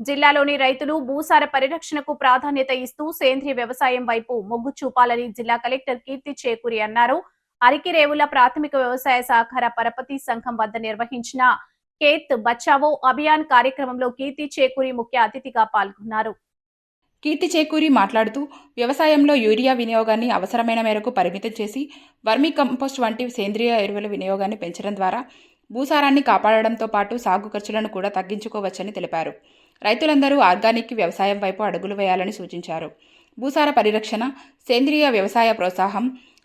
జిల్లాలోని రైతులు భూసార పరిరక్షణకు ప్రాధాన్యత ఇస్తూ సేంద్రియ వ్యవసాయం వైపు మొగ్గు చూపాలని జిల్లా కలెక్టర్ కీర్తి చేకూరి అన్నారు. అరికిరేవుల ప్రాథమిక వ్యవసాయ సహకార పరపతి సంఘం వద్ద నిర్వహించిన ఖేత్ బచావో అభియాన్ కార్యక్రమంలో కీర్తి చేకూరి ముఖ్య అతిథిగా పాల్గొన్నారు. కీర్తి చేకూరి మాట్లాడుతూ వ్యవసాయంలో యూరియా వినియోగాన్ని అవసరమైన మేరకు పరిమితం చేసి వర్మీ కంపోస్ట్ వంటి సేంద్రియ ఎరువుల వినియోగాన్ని పెంచడం ద్వారా భూసారాన్ని కాపాడడంతో పాటు సాగు ఖర్చులను కూడా తగ్గించుకోవచ్చని తెలిపారు. రైతులందరూ ఆర్గానిక్ వ్యవసాయం వైపు అడుగులు వేయాలని సూచించారు. భూసార పరిరక్షణ, సేంద్రియ వ్యవసాయ ప్రోత్సాహం,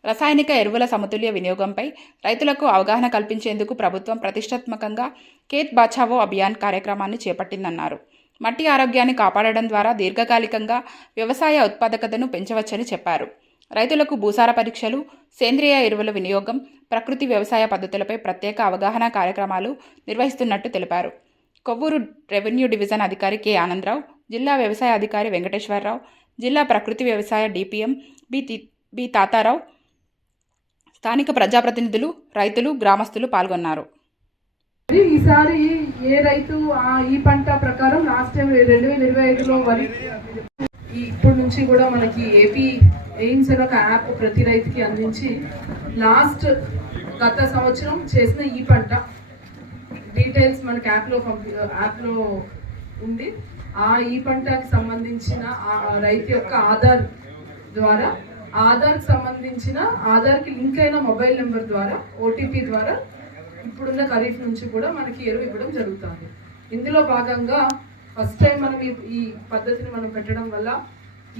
రసాయనిక ఎరువుల సమతుల్య వినియోగంపై రైతులకు అవగాహన కల్పించేందుకు ప్రభుత్వం ప్రతిష్టాత్మకంగా ఖేత్ బచావో అభియాన్ కార్యక్రమాన్ని చేపట్టిందన్నారు. మట్టి ఆరోగ్యాన్ని కాపాడడం ద్వారా దీర్ఘకాలికంగా వ్యవసాయ ఉత్పాదకతను పెంచవచ్చని చెప్పారు. రైతులకు భూసార పరీక్షలు, సేంద్రియ ఎరువుల వినియోగం, ప్రకృతి వ్యవసాయ పద్ధతులపై ప్రత్యేక అవగాహన కార్యక్రమాలు నిర్వహిస్తున్నట్టు తెలిపారు. కొవ్వూరు రెవెన్యూ డివిజన్ అధికారి కె ఆనందరావు, జిల్లా వ్యవసాయ అధికారి వెంకటేశ్వరరావు, జిల్లా ప్రకృతి వ్యవసాయ డిపిఎం బి తాతారావు, స్థానిక ప్రజాప్రతినిధులు, రైతులు, గ్రామస్తులు పాల్గొన్నారు. ఈసారి ఏ రైతు ఈ పంట ప్రకారం లాస్ట్ టైం 2025లో వరి ఇప్పటి నుంచి కూడా మనకి ఏపీ ఎయిమ్స్ అనే ఒక యాప్ ప్రతి రైతుకి అందించి గత సంవత్సరం చేసిన ఈ పంట డీటెయిల్స్ మనకి యాప్లో ఉంది. ఈ పంటకి సంబంధించిన రైతు యొక్క ఆధార్కి సంబంధించిన ఆధార్కి లింక్ అయిన మొబైల్ నెంబర్ ద్వారా ఓటీపీ ద్వారా ఇప్పుడున్న ఖరీఫ్ నుంచి కూడా మనకి ఎరువు ఇవ్వడం జరుగుతుంది. ఇందులో భాగంగా ఫస్ట్ టైం మనం ఈ పద్ధతిని మనం పెట్టడం వల్ల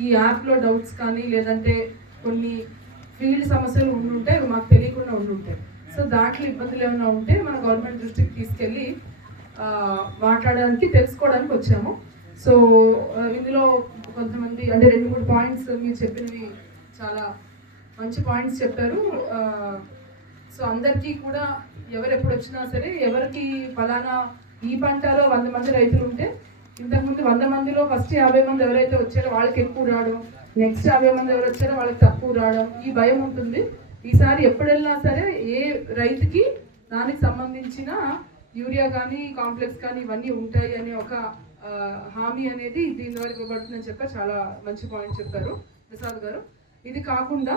ఈ యాప్లో డౌట్స్ కానీ లేదంటే కొన్ని ఫీల్డ్ సమస్యలు ఉండుంటే మాకు తెలియకుండా ఉండుంటాయి. సో దాంట్లో ఇబ్బందులు ఏమైనా ఉంటే మన గవర్నమెంట్ దృష్టికి తీసుకెళ్ళి మాట్లాడడానికి తెలుసుకోవడానికి వచ్చాము. సో ఇందులో కొంతమంది అంటే 2-3 పాయింట్స్ మీరు చెప్పినవి చాలా మంచి పాయింట్స్ చెప్పారు. సో అందరికీ కూడా ఎవరు ఎప్పుడు వచ్చినా సరే ఎవరికి ఫలానా ఈ పంటలో 100 మంది రైతులు ఉంటే ఇంతకుముందు 100 మందిలో ఫస్ట్ 50 మంది ఎవరైతే వచ్చారో వాళ్ళకి ఎక్కువ రావడం, నెక్స్ట్ 50 మంది ఎవరు వచ్చారో వాళ్ళకి తక్కువ రావడం, ఈ భయం ఉంటుంది. ఈసారి ఎప్పుడు వెళ్ళినా సరే ఏ రైతుకి దానికి సంబంధించిన యూరియా కానీ కాంప్లెక్స్ కానీ ఇవన్నీ ఉంటాయి అనే ఒక హామీ అనేది దీని ద్వారా ఇవ్వబడుతుందని చెప్పారు. చాలా మంచి పాయింట్ చెప్పారు ప్రసాద్ గారు. ఇది కాకుండా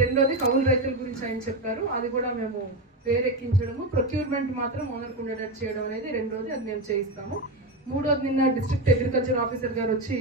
రెండోది కౌలు రైతుల గురించి ఆయన చెప్పారు. అది కూడా మేము పేరెక్కించడము, ప్రొక్యూర్మెంట్ మాత్రం ఓనర్కు ఉండేటట్టు చేయడం అనేది రెండోది, అది మేము చేయిస్తాము. మూడోది నిన్న డిస్ట్రిక్ట్ అగ్రికల్చర్ ఆఫీసర్ గారు వచ్చి